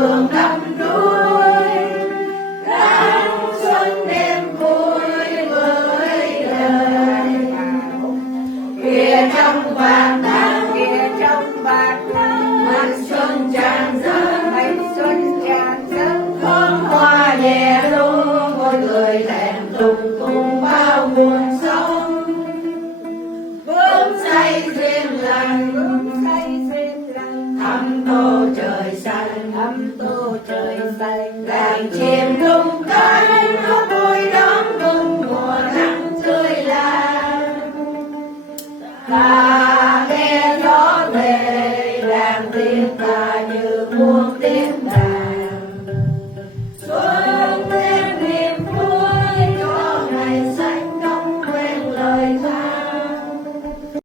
đường đắm đuối tháng xuân đêm vui với đời khuya trong vàng